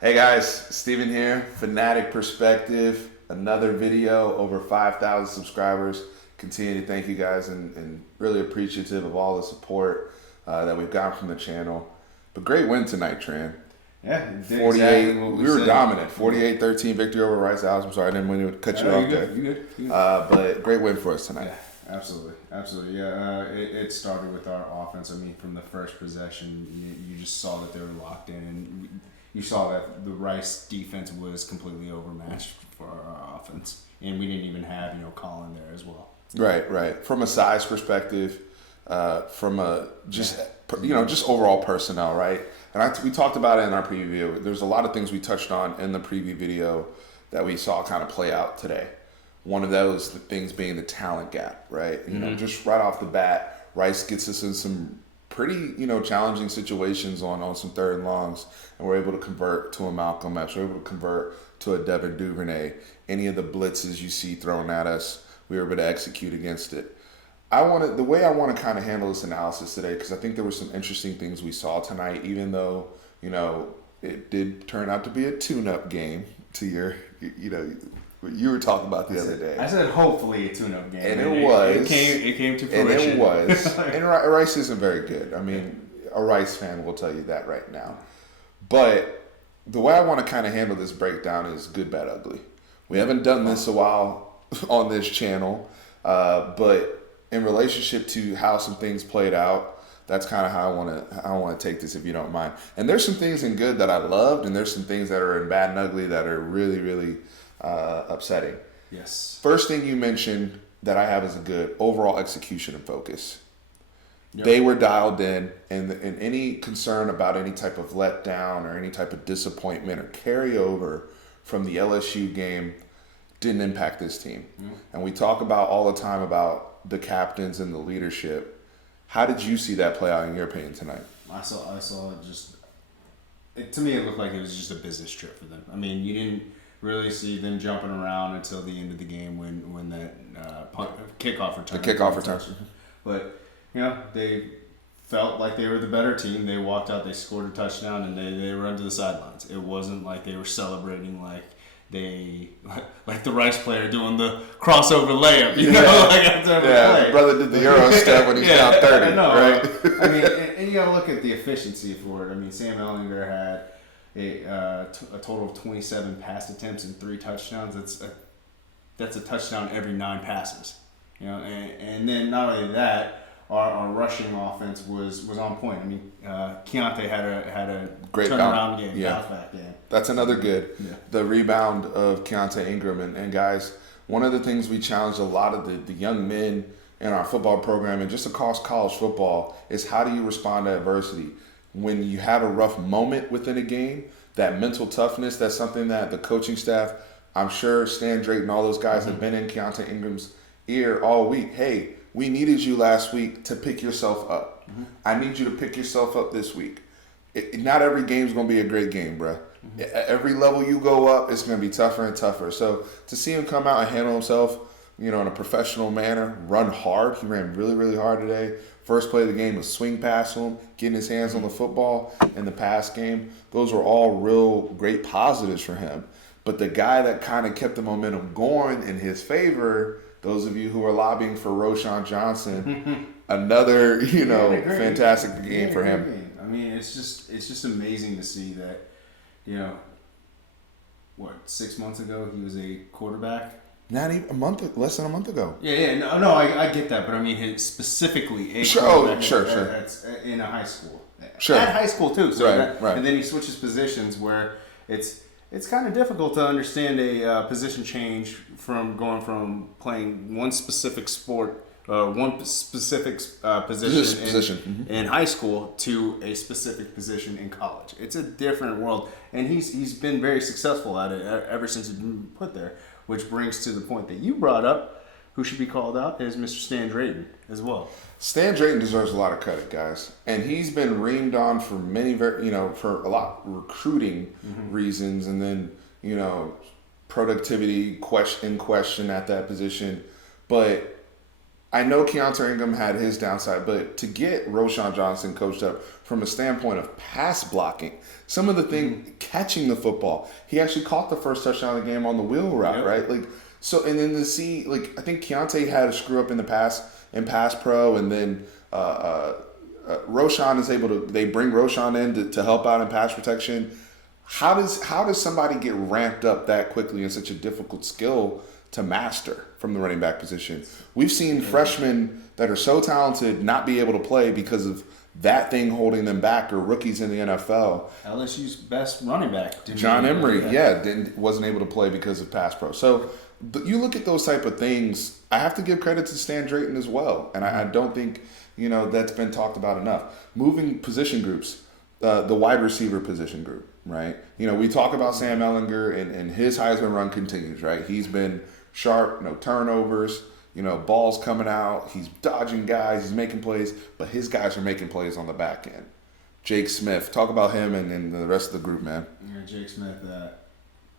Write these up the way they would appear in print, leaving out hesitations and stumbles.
Hey guys, Steven here, Fanatic Perspective, another video, over 5,000 subscribers. Continue to thank you guys and really appreciative of all the support that we've gotten from the channel. But great win tonight, Tran. Yeah, 48, exactly we were dominant. 48-13 victory over Rice Owls. I'm sorry, I didn't mean to cut you off there. You good. But great win for us tonight. Yeah, absolutely. Yeah, it started with our offense. I mean, from the first possession, you just saw that they were locked in, and you saw that the Rice defense was completely overmatched for our offense, and we didn't even have Colin there as well. Right. From a size perspective, from a just overall personnel, right? And we talked about it in our preview video. There's a lot of things we touched on in the preview video that we saw kind of play out today. One of those things being the talent gap, right? Just right off the bat, Rice gets us in some pretty, challenging situations on some third and longs, and we're able to convert to a Malcolm Epps. We're able to convert to a Devin Duvernay. Any of the blitzes you see thrown at us, we were able to execute against it. The way I want to kind of handle this analysis today, because I think there were some interesting things we saw tonight, even though, it did turn out to be a tune-up game to your, what you were talking about the other day. I said hopefully a tune-up game. And it was. It came to fruition. And it was. And Rice isn't very good. I mean, a Rice fan will tell you that right now. But the way I want to kind of handle this breakdown is good, bad, ugly. We haven't done this a while on this channel, but in relationship to how some things played out, that's kind of how I want to take this, if you don't mind. And there's some things in good that I loved, and there's some things that are in bad and ugly that are really, really upsetting. Yes. First thing you mentioned that I have as a good overall execution and focus. Yep. They were dialed in, and any concern about any type of letdown or any type of disappointment or carryover from the LSU game didn't impact this team. Mm-hmm. And we talk about all the time about the captains and the leadership. How did you see that play out in your opinion tonight? I saw it just. To me, it looked like it was just a business trip for them. I mean, you didn't really see them jumping around until the end of the game when that kickoff return. The kickoff return. But they felt like they were the better team. They walked out, they scored a touchdown, and they run to the sidelines. It wasn't like they were celebrating like the Rice player doing the crossover layup, like after every play. Brother did the Euro step when he's down 30, I know, right? I mean, and you gotta look at the efficiency for it. I mean, Sam Ellinger had a total of 27 pass attempts and 3 touchdowns. That's a touchdown every 9 passes. And then not only that, our rushing offense was on point. I mean, Keontae had a great turnaround game, bounce back game. That's another good. Yeah. The rebound of Keontae Ingram. And guys, one of the things we challenge a lot of the young men in our football program and just across college football is how do you respond to adversity? When you have a rough moment within a game, that mental toughness, that's something that the coaching staff, I'm sure Stan Drake and all those guys have been in Keontae Ingram's ear all week. Hey, we needed you last week to pick yourself up. Mm-hmm. I need you to pick yourself up this week. Not every game's going to be a great game, bruh. Mm-hmm. Every level you go up, it's going to be tougher and tougher. So to see him come out and handle himself, in a professional manner, run hard. He ran really, really hard today. First play of the game was swing past him, getting his hands on the football in the pass game. Those were all real great positives for him. But the guy that kind of kept the momentum going in his favor, those of you who are lobbying for Roschon Johnson, another, fantastic game for him. Game. I mean, it's just amazing to see that, 6 months ago he was a quarterback. Not even less than a month ago. Yeah, no, I get that, but I mean, specifically a quarterback. Sure. That's in a high school. Sure. At high school too. So right. And then he switches positions where it's kind of difficult to understand a position change from going from playing one specific sport, one specific position in high school to a specific position in college. It's a different world, and he's been very successful at it ever since he's been put there. Which brings to the point that you brought up, who should be called out is Mr. Stan Drayton as well. Stan Drayton deserves a lot of credit, guys, and he's been reamed on for for a lot of recruiting reasons, and then productivity in question at that position. But I know Keontae Ingram had his downside, but to get Roshan Johnson coached up from a standpoint of pass blocking, some of the thing catching the football, he actually caught the first touchdown of the game on the wheel route, Yep. right? Like so, and then to see I think Keontae had a screw up in the pass pro, and then Roshan is able to. They bring Roshan in to help out in pass protection. How does somebody get ramped up that quickly in such a difficult skill to master from the running back position? We've seen freshmen that are so talented not be able to play because of that thing holding them back, or rookies in the NFL. LSU's best running back, John Emery, wasn't able to play because of pass pro. So you look at those type of things. I have to give credit to Stan Drayton as well, and I don't think that's been talked about enough. Moving position groups, the wide receiver position group, right? We talk about Sam Ehlinger and his Heisman run continues, right? He's been sharp, no turnovers, balls coming out. He's dodging guys, he's making plays, but his guys are making plays on the back end. Jake Smith, talk about him and the rest of the group, man. Yeah, Jake Smith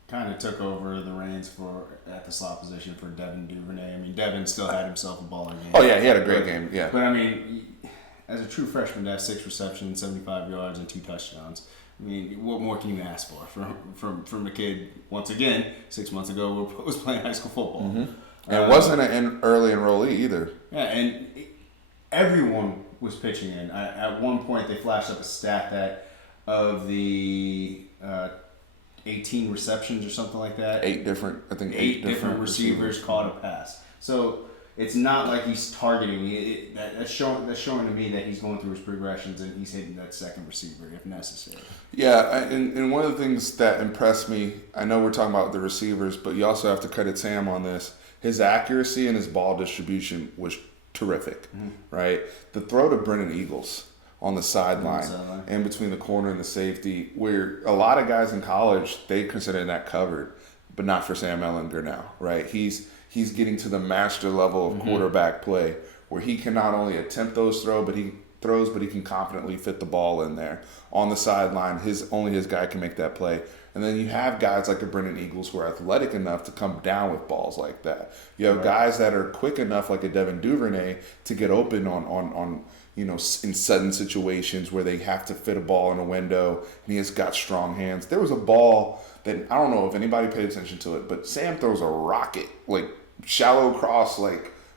kind of took over the reins at the slot position for Devin Duvernay. I mean, Devin still had himself a baller game. Oh, yeah, he had a great game, yeah. But, I mean, as a true freshman to have 6 receptions, 75 yards, and 2 touchdowns, I mean, what more can you ask for from a kid, once again, 6 months ago, who was playing high school football? Mm-hmm. And wasn't an early enrollee either. Yeah, and everyone was pitching in. At one point, they flashed up a stat that of the 18 receptions or something like that, Eight different different receivers caught a pass. So it's not like he's targeting. That's showing to me that he's going through his progressions and he's hitting that second receiver if necessary. Yeah, and one of the things that impressed me, I know we're talking about the receivers, but you also have to credit Sam on this. His accuracy and his ball distribution was terrific, right? The throw to Brennan Eagles on the sideline and between the corner and the safety, where a lot of guys in college, they consider that covered, but not for Sam Ehlinger now, right? He's getting to the master level of quarterback play where he can not only attempt those throws, but he can confidently fit the ball in there on the sideline. Only his guy can make that play. And then you have guys like a Brennan Eagles who are athletic enough to come down with balls like that. You have guys that are quick enough, like a Devin Duvernay, to get open on in sudden situations where they have to fit a ball in a window, and he has got strong hands. There was a ball that, I don't know if anybody paid attention to it, but Sam throws a rocket, shallow cross,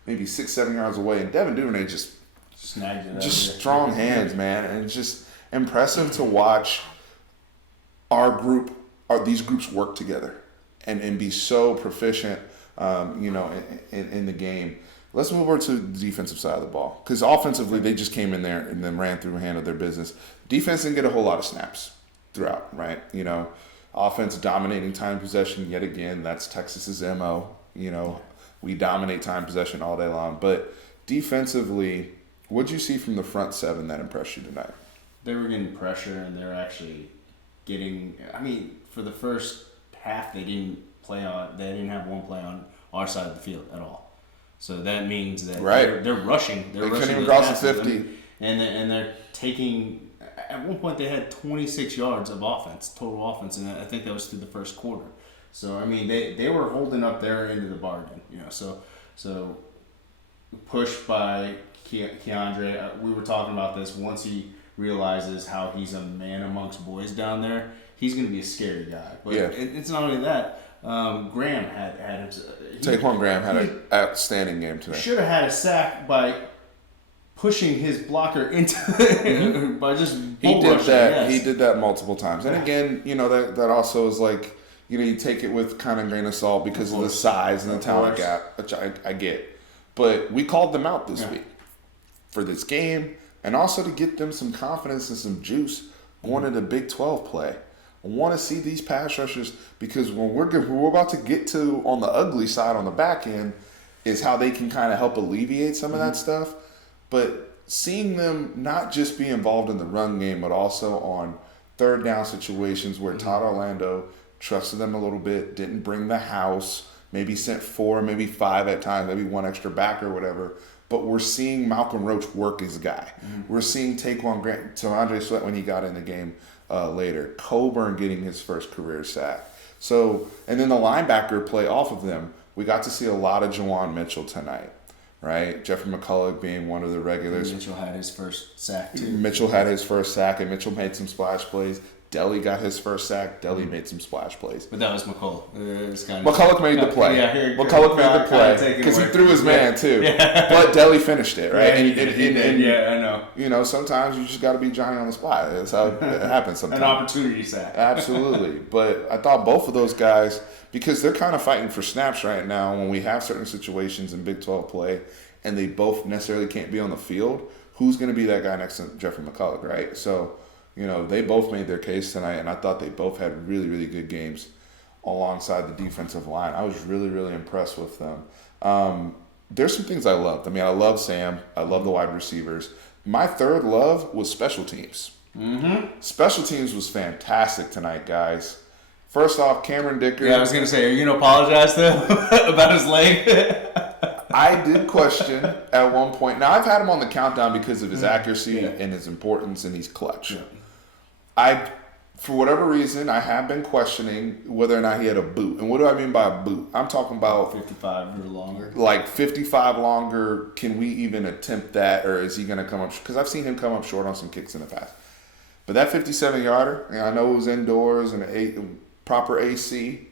maybe 6-7 yards away, and Devin Duvernay just snagged it. Just strong hands, man, and it's just impressive to watch these groups work together and be so proficient, in the game. Let's move over to the defensive side of the ball, because offensively they just came in there and then ran through and handled their business. Defense didn't get a whole lot of snaps throughout, right? Offense dominating time possession yet again. That's Texas's MO. We dominate time possession all day long. But defensively, what'd you see from the front seven that impressed you tonight? They were getting pressure, and they were actually getting. I mean, for the first half, they didn't have one play on our side of the field at all. So that means that they're rushing. They couldn't even cross the 50. And they're taking. At one point, they had 26 yards of total offense, and I think that was through the first quarter. So I mean, they were holding up their end of the bargain, So pushed by Keandre. We were talking about this. Once he realizes how he's a man amongst boys down there, he's going to be a scary guy. But it's not only that. Graham had his. Taquan Graham had an outstanding game today. Should have had a sack by pushing his blocker into by just he did that. Yes. He did that multiple times, and again, that also is you take it with kind of grain of salt because of the size and the talent gap, which I get. But we called them out this week for this game, and also to get them some confidence and some juice going into Big 12 play. I want to see these pass rushers, because when we're about to get to on the ugly side on the back end is how they can kind of help alleviate some of that stuff. But seeing them not just be involved in the run game, but also on third down situations where Todd Orlando trusted them a little bit, didn't bring the house, maybe sent 4, maybe 5 at times, maybe 1 extra back or whatever. But we're seeing Malcolm Roach work his guy. We're seeing Taquan Grant, Andre Sweat when he got in the game later. Coburn getting his first career sack. So, and then the linebacker play off of them. We got to see a lot of Jawan Mitchell tonight, right? Jeffrey McCulloch being one of the regulars. Mitchell had his first sack too. Mitchell had his first sack, and Mitchell made some splash plays. Deli got his first sack. Deli made some splash plays. But that was McCulloch. McCulloch made the play. McCulloch made the play because he threw his man too. Yeah. But Deli finished it, right? I know. You know, sometimes you just got to be Johnny on the spot. That's how it happens sometimes. An opportunity sack. Absolutely. But I thought both of those guys, because they're kind of fighting for snaps right now when we have certain situations in Big 12 play and they both necessarily can't be on the field, who's going to be that guy next to Jeffrey McCulloch, right? So, you know, they both made their case tonight, and I thought they both had really, really good games alongside the defensive line. I was really, really impressed with them. There's some things I loved. I mean, I love Sam. I love the wide receivers. My third love was special teams. Mm-hmm. Special teams was fantastic tonight, guys. First off, Cameron Dicker. Yeah, I was going to say, are you going to apologize to him about his leg? I did question at one point. Now, I've had him on the countdown because of his accuracy and his importance, and he's clutch. Yeah. For whatever reason, I have been questioning whether or not he had a boot. And what do I mean by a boot? I'm talking about 55 or longer. Like 55 longer. Can we even attempt that, or is he going to come up? Because I've seen him come up short on some kicks in the past. But that 57-yarder, and I know it was indoors and proper AC,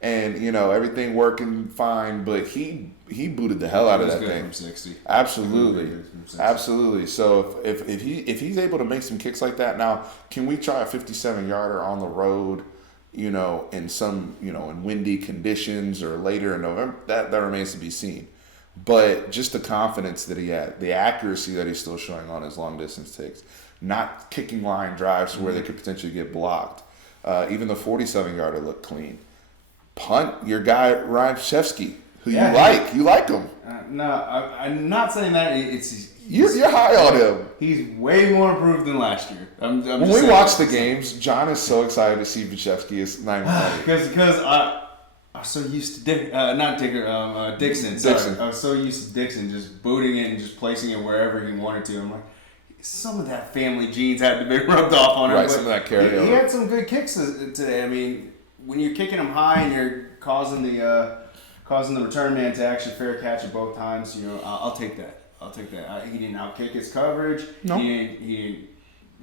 and you know everything working fine. But he booted the hell out of that thing. From 60. Absolutely. So if he's able to make some kicks like that, now can we try a 57-yarder on the road? You know, in some in windy conditions or later in November, that remains to be seen. But just the confidence that he had, the accuracy that he's still showing on his long distance takes, not kicking line drives where they could potentially get blocked. Even the 47-yarder looked clean. Punt, your guy Ryan Shevsky, who you like him. No, I'm not saying that. You're high on him. He's way more improved than last year. When we watch the games, John is so excited to see Shevsky is not even funny. Because I'm so used to Dixon. Sorry. I was so used to Dixon just booting it and just placing it wherever he wanted to. I'm like, some of that family genes had to be rubbed off on him. Right, some of that carryover. He had some good kicks today. I mean, when you're kicking him high and you're causing the return man to actually fair catch it both times, I'll take that. He didn't outkick his coverage. No. He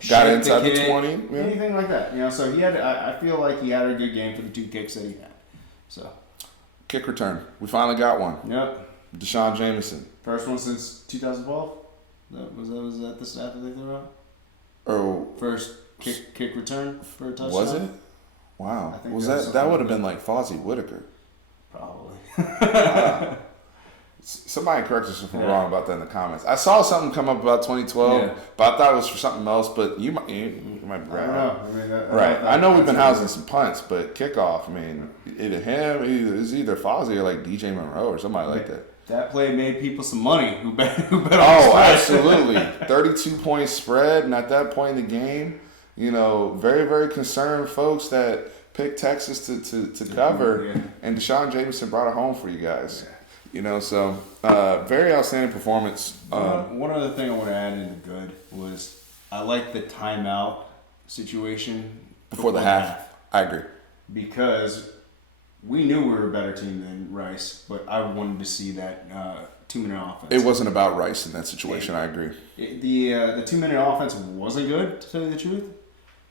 got inside the 20. Yeah. Anything like that. So he had. I feel like he had a good game for the two kicks that he had. So. Kick return. We finally got one. Yep. Deshaun Jameson. First one since 2012. Was that the stat that they threw out? Oh. First kick return for a touchdown. Was it? Wow. Was that would have been like Fozzie Whitaker. Probably. Wow. Somebody correct us if we're wrong about that in the comments. I saw something come up about 2012, but I thought it was for something else. But you might be right. I mean, right. I know we've been housing some punts, but kickoff. I mean, it's either Fozzie or like DJ Monroe or somebody like that. That play made people some money. Who bet on the spread. Absolutely. 32-point spread, and at that point in the game, very, very concerned folks that picked Texas to cover, and Deshaun Jameson brought it home for you guys. So very outstanding performance. One other thing I want to add in the good was I like the timeout situation before the half. I agree. Because we knew we were a better team than Rice, but I wanted to see that 2-minute offense. It wasn't about Rice in that situation. I agree. The 2-minute offense wasn't good, to tell you the truth,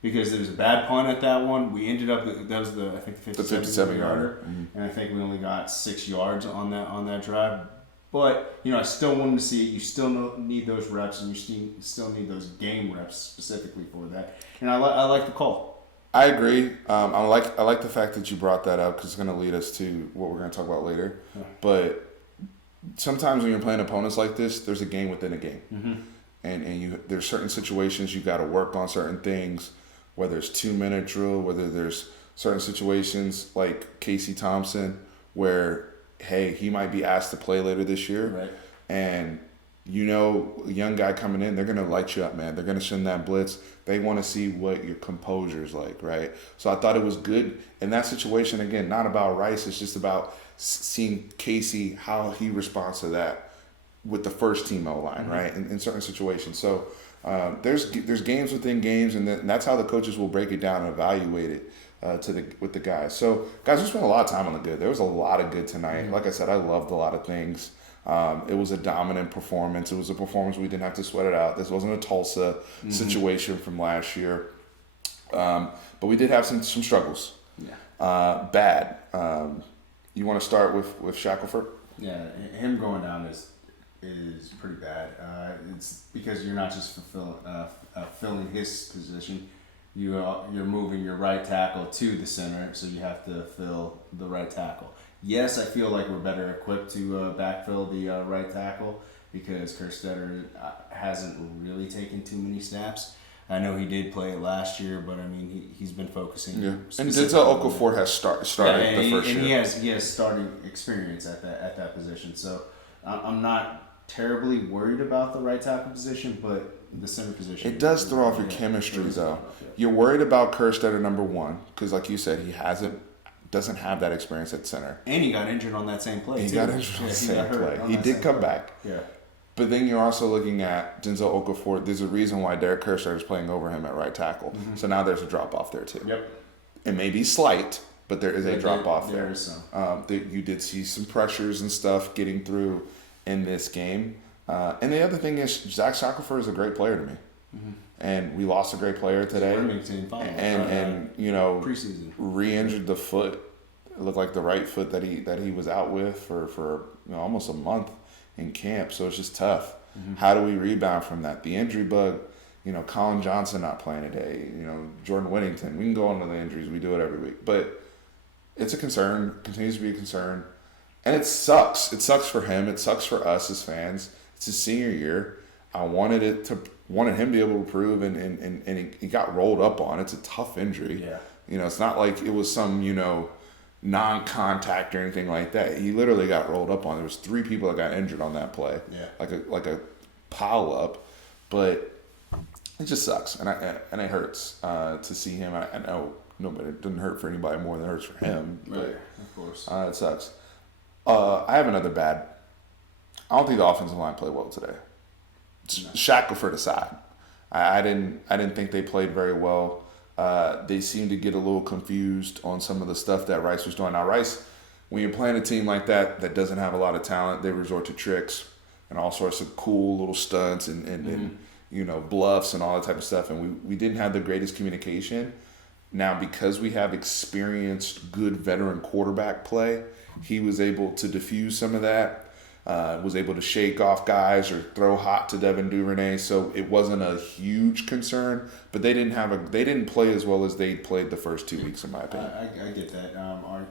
because there was a bad punt at that one. We ended up that was the 57-yarder, and I think we only got 6 yards on that drive. But I still wanted to see it. You still need those reps, and you still need those game reps specifically for that. And I like the call. I agree. I like the fact that you brought that up because it's going to lead us to what we're going to talk about later. Yeah. But sometimes when you're playing opponents like this, there's a game within a game, and there's certain situations you got to work on certain things. Whether it's 2-minute drill, whether there's certain situations like Casey Thompson, where he might be asked to play later this year, right? And a young guy coming in, they're gonna light you up, man. They're gonna send that blitz. They want to see what your composure's like, right? So I thought it was good in that situation. Again, not about Rice. It's just about seeing Casey, how he responds to that with the first team O-line, right? In certain situations. So there's games within games, and that's how the coaches will break it down and evaluate it with the guys. So guys, we spent a lot of time on the good. There was a lot of good tonight. Like I said, I loved a lot of things. It was a dominant performance. It was a performance we didn't have to sweat it out. This wasn't a Tulsa situation from last year. But we did have some struggles. Yeah. Bad. You want to start with Shackelford? Yeah, him going down is pretty bad. It's because you're not just filling his position. You're moving your right tackle to the center, so you have to fill the right tackle. Yes, I feel like we're better equipped to backfill the right tackle because Kerstetter hasn't really taken too many snaps. I know he did play it last year, but I mean he's been focusing. Yeah, and Denzel Okafor has started the first year. And he has starting experience at that position. So I'm not terribly worried about the right tackle position, but the center position. It does throw off your chemistry though. You're worried about Kerstetter number one because, like you said, he doesn't have that experience at center. And he got injured on that same play. He got injured on the same play. He did come back. Yeah. But then you're also looking at Denzel Okafor. There's a reason why Derek Kerstetter is playing over him at right tackle. Mm-hmm. So now there's a drop off there too. Yep. It may be slight, but there is a drop off there. There is some. You did see some pressures and stuff getting through in this game. And the other thing is Zach Shackelford is a great player to me. Mm-hmm. And we lost a great player today. And you know, preseason re-injured the foot. It looked like the right foot that he was out with for almost a month in camp. So it's just tough. Mm-hmm. How do we rebound from that? The injury bug, Colin Johnson not playing today, Jordan Whittington. We can go on to the injuries. We do it every week. But it's a concern, continues to be a concern. And it sucks. It sucks for him. It sucks for us as fans. It's his senior year. I wanted him to be able to prove, and he got rolled up on. It's a tough injury. Yeah. It's not like it was some, non-contact or anything like that. He literally got rolled up on. There was 3 people that got injured on that play. Yeah. Like a pile up, but it just sucks, and it hurts to see him. I know nobody, it doesn't hurt for anybody more than it hurts for him. Right. But Of course. it sucks. I have another bad. I don't think the offensive line played well today. Shackelford aside, I didn't think they played very well. They seemed to get a little confused on some of the stuff that Rice was doing. Now, Rice, when you're playing a team like that doesn't have a lot of talent, they resort to tricks and all sorts of cool little stunts and bluffs and all that type of stuff. And we didn't have the greatest communication. Now, because we have experienced, good veteran quarterback play, he was able to diffuse some of that. Was able to shake off guys or throw hot to Devin Duvernay, so it wasn't a huge concern. But they didn't play as well as they played the first 2 weeks, in my opinion. I get that. Are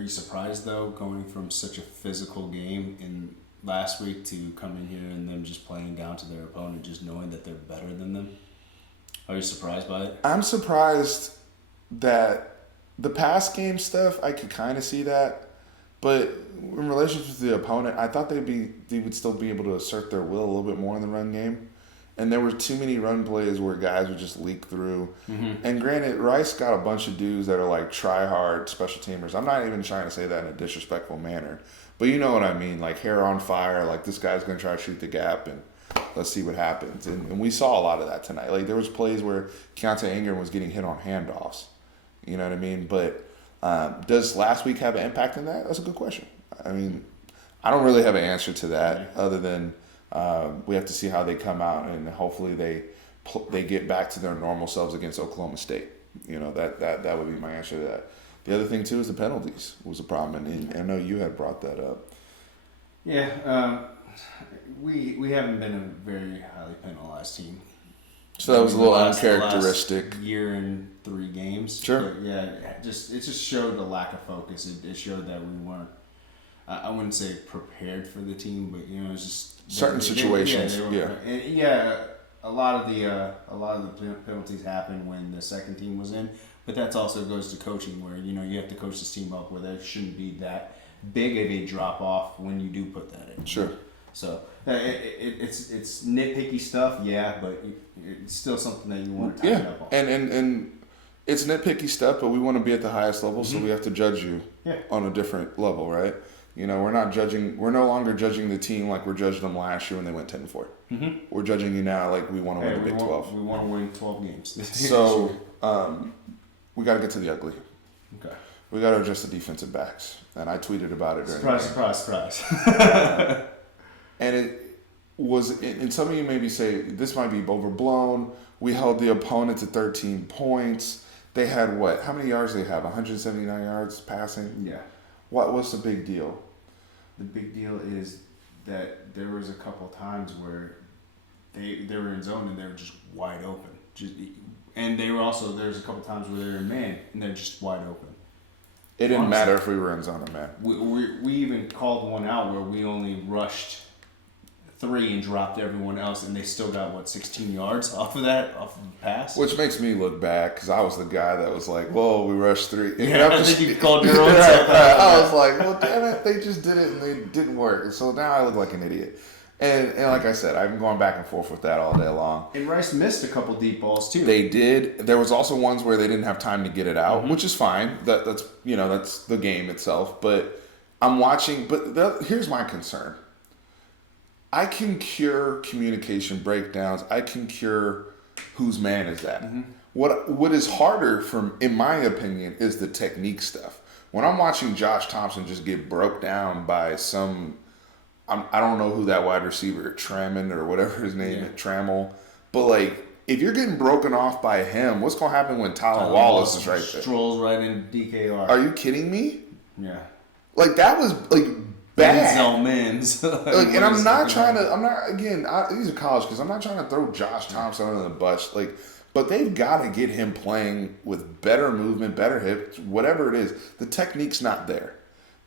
you surprised though, going from such a physical game in last week to coming here and them just playing down to their opponent, just knowing that they're better than them? Are you surprised by it? I'm surprised that the pass game stuff, I could kind of see that. But in relation to the opponent, I thought they would still be able to assert their will a little bit more in the run game. And there were too many run plays where guys would just leak through. Mm-hmm. And granted, Rice got a bunch of dudes that are like try-hard special teamers. I'm not even trying to say that in a disrespectful manner. But you know what I mean, like hair on fire, like this guy's going to try to shoot the gap and let's see what happens. And we saw a lot of that tonight. Like there was plays where Keontae Ingram was getting hit on handoffs. You know what I mean? But does last week have an impact on that? That's a good question. I mean, I don't really have an answer to that other than we have to see how they come out and hopefully they get back to their normal selves against Oklahoma State. That would be my answer to that. The other thing too is the penalties was a problem, and I know you had brought that up. Yeah, we haven't been a very highly penalized team. So that was a little uncharacteristic. Year and 3 games. Sure. But yeah, it just showed the lack of focus. It showed that we weren't. I wouldn't say prepared for the team, but it's just certain situations. A lot of the penalties happened when the second team was in, but that also goes to coaching, where you have to coach this team up where there shouldn't be that big of a drop off when you do put that in. Sure. So it's nitpicky stuff, but it's still something that you want to tighten up on. And it's nitpicky stuff, but we want to be at the highest level, so we have to judge you on a different level, right? We're no longer judging the team like we're judging them last year when they went 10-4. Mm-hmm. We're judging you now like we want to win the Big 12. We want to win 12 games. So we got to get to the ugly. Okay. We got to address the defensive backs, and I tweeted about it during the game. Surprise. and it was. And some of you maybe say this might be overblown. We held the opponent to 13 points. They had what? How many yards they have? 179 yards passing. Yeah. What's the big deal? The big deal is that there was a couple times where they were in zone and they were just wide open. And they were also, there's a couple times where they were in man and they're just wide open. It didn't matter if we were in zone or man. We even called one out where we only rushed 3 and dropped everyone else, and they still got 16 yards off of the pass. Which makes me look bad because I was the guy that was like, "Whoa, we rushed 3." Yeah, I think you called your own self out. I was like, "Well, damn it, they just did it and they didn't work." So now I look like an idiot. And like I said, I've been going back and forth with that all day long. And Rice missed a couple deep balls too. They did. There was also ones where they didn't have time to get it out, which is fine. That's the game itself. But I'm watching. But here's my concern. I can cure communication breakdowns. I can cure whose man is that. Mm-hmm. What is harder, in my opinion, is the technique stuff. When I'm watching Josh Thompson just get broke down by some. I don't know who that wide receiver, Trammond or whatever his name is, Trammell. But, like, if you're getting broken off by him, what's going to happen when Tylan Wallace is right there? Strolls right into DKR. Are you kidding me? Yeah. Like, that was, like, bad. Denzel Mims. Like, and I'm not, these are college kids. I'm not trying to throw Josh Thompson under the bus. Like, but they've got to get him playing with better movement, better hips, whatever it is. The technique's not there.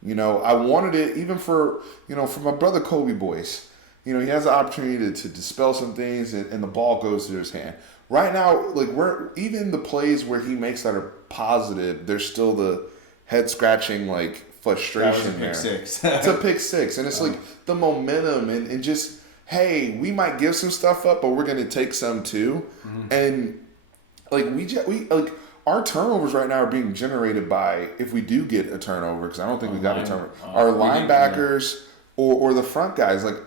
I wanted it even for my brother Kobe Boyce. He has the opportunity to dispel some things and the ball goes through his hand. Right now, like even the plays where he makes that are positive, there's still the head scratching like frustration there. Six. It's a pick six. And it's like the momentum and just, hey, we might give some stuff up, but we're gonna take some too. Mm-hmm. And like we our turnovers right now are being generated by, if we do get a turnover, because I don't think we got a turnover, our linebackers or the front guys. Like,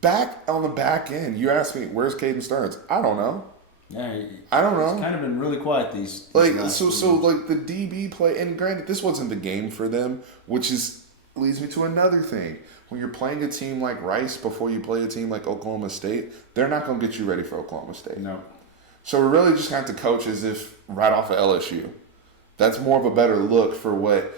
back on the back end, you ask me, where's Caden Stearns? I don't know. Yeah, I don't know. It's kind of been really quiet these like, so like the DB play, and granted, this wasn't the game for them, which leads me to another thing. When you're playing a team like Rice before you play a team like Oklahoma State, they're not going to get you ready for Oklahoma State. No. So we're really just going to have to coach as if right off of LSU. That's more of a better look for what,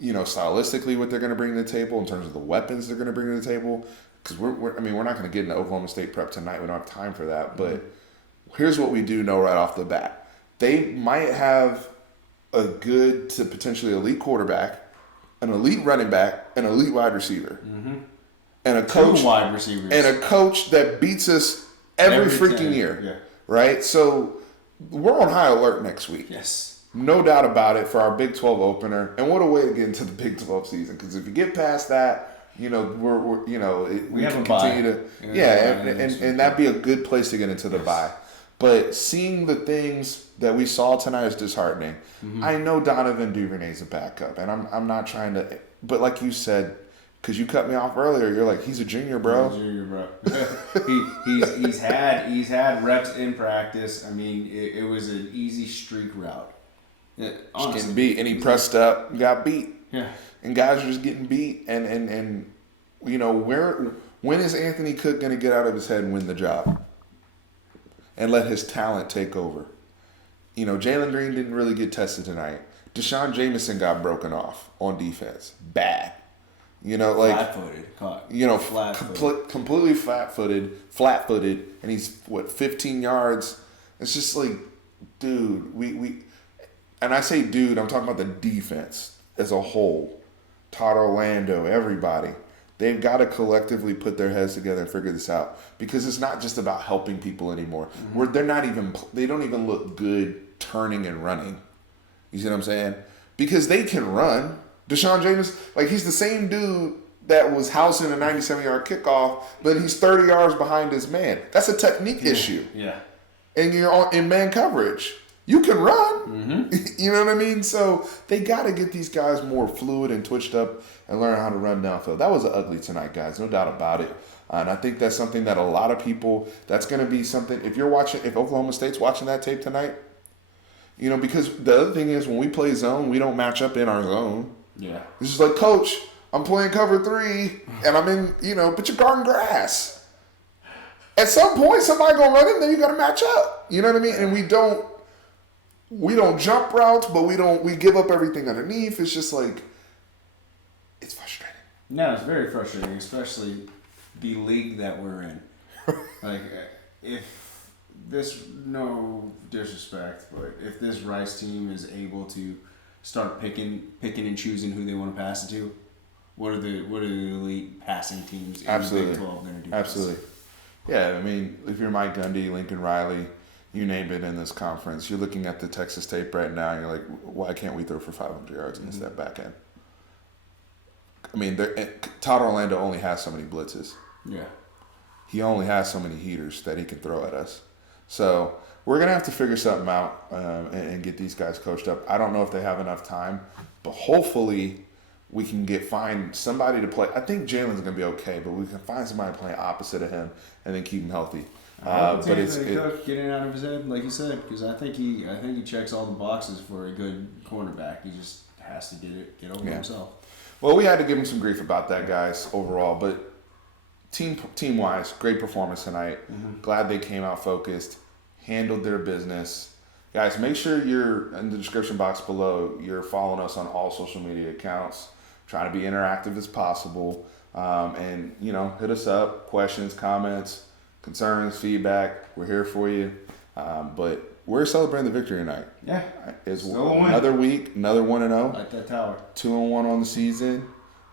stylistically what they're going to bring to the table in terms of the weapons they're going to bring to the table. Because we're not going to get into Oklahoma State prep tonight. We don't have time for that. But here's what we do know right off the bat. They might have a good to potentially elite quarterback, an elite running back, an elite wide receiver. Mm-hmm. And a coach, 2 wide receivers. And a coach that beats us every freaking year. Yeah. Right? So we're on high alert next week. Yes. No doubt about it for our Big 12 opener. And what a way to get into the Big 12 season. Because if you get past that, we can continue to. And that'd be a good place to get into the bye. But seeing the things that we saw tonight is disheartening. Mm-hmm. I know Donovan Duvernay's a backup. And I'm not trying to. But like you said, because you cut me off earlier, you're like, he's a junior, bro. He's a junior, bro. he's had reps in practice. I mean, it was an easy streak route. Just getting beat, and he pressed up, got beat. Yeah. And guys are just getting beat, and when is Anthony Cook going to get out of his head and win the job, and let his talent take over? Jalen Green didn't really get tested tonight. Deshaun Jameson got broken off on defense, bad. Flat-footed. Completely flat-footed, and he's 15 yards. It's just like, dude, we, and I say dude, I'm talking about the defense as a whole. Todd Orlando, everybody, they've got to collectively put their heads together and figure this out, because it's not just about helping people anymore. Mm-hmm. They don't even look good turning and running. You see what I'm saying? Because they can run. Deshaun Jameson, he's the same dude that was housing a 97-yard kickoff, but he's 30 yards behind his man. That's a technique issue. Yeah. And you're in man coverage. You can run. Mm-hmm. You know what I mean? So they got to get these guys more fluid and twitched up and learn how to run downfield. That was ugly tonight, guys. No doubt about it. And I think that's something that a lot of people, that's going to be something, if Oklahoma State's watching that tape tonight, because the other thing is when we play zone, we don't match up in our zone. Yeah. This is like, Coach, I'm playing cover 3, and I'm in, but you're guarding grass. At some point, somebody gonna run in there. You got to match up. You know what I mean? And we don't jump routes, but we give up everything underneath. It's just like, it's frustrating. No, it's very frustrating, especially the league that we're in. Like, if this, no disrespect, but if this Rice team is able to start picking and choosing who they want to pass it to, what are the elite passing teams in the Big 12 going to do? Absolutely. Yeah, I mean, if you're Mike Gundy, Lincoln Riley, you name it in this conference, you're looking at the Texas tape right now, and you're like, why can't we throw for 500 yards against that back end? I mean, Todd Orlando only has so many blitzes. Yeah. He only has so many heaters that he can throw at us. So we're going to have to figure something out and get these guys coached up. I don't know if they have enough time, but hopefully we can find somebody to play. I think Jalen's going to be okay, but we can find somebody playing opposite of him and then keep him healthy. But it's Cook getting out of his head, like you said, because I think he checks all the boxes for a good cornerback. He just has to get over himself. Well, we had to give him some grief about that, guys, overall, but team-wise, great performance tonight. Mm-hmm. Glad they came out focused, handled their business. Guys, make sure you're in the description box below. You're following us on all social media accounts. Trying to be interactive as possible. And, hit us up. Questions, comments, concerns, feedback. We're here for you. But we're celebrating the victory tonight. Yeah. It's another week, another 1-0. Like that tower. 2-1 on the season.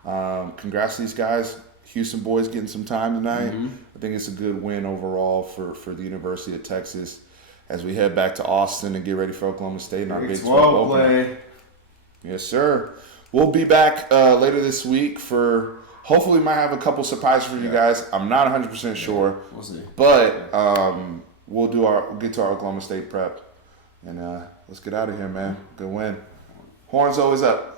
Congrats to these guys. Houston boys getting some time tonight. Mm-hmm. I think it's a good win overall for the University of Texas as we head back to Austin and get ready for Oklahoma State and our Big 12 play. Yes, sir. We'll be back later this week for hopefully we might have a couple surprises for you guys. I'm not 100% sure. We'll see. But we'll get to our Oklahoma State prep. And let's get out of here, man. Good win. Horns always up.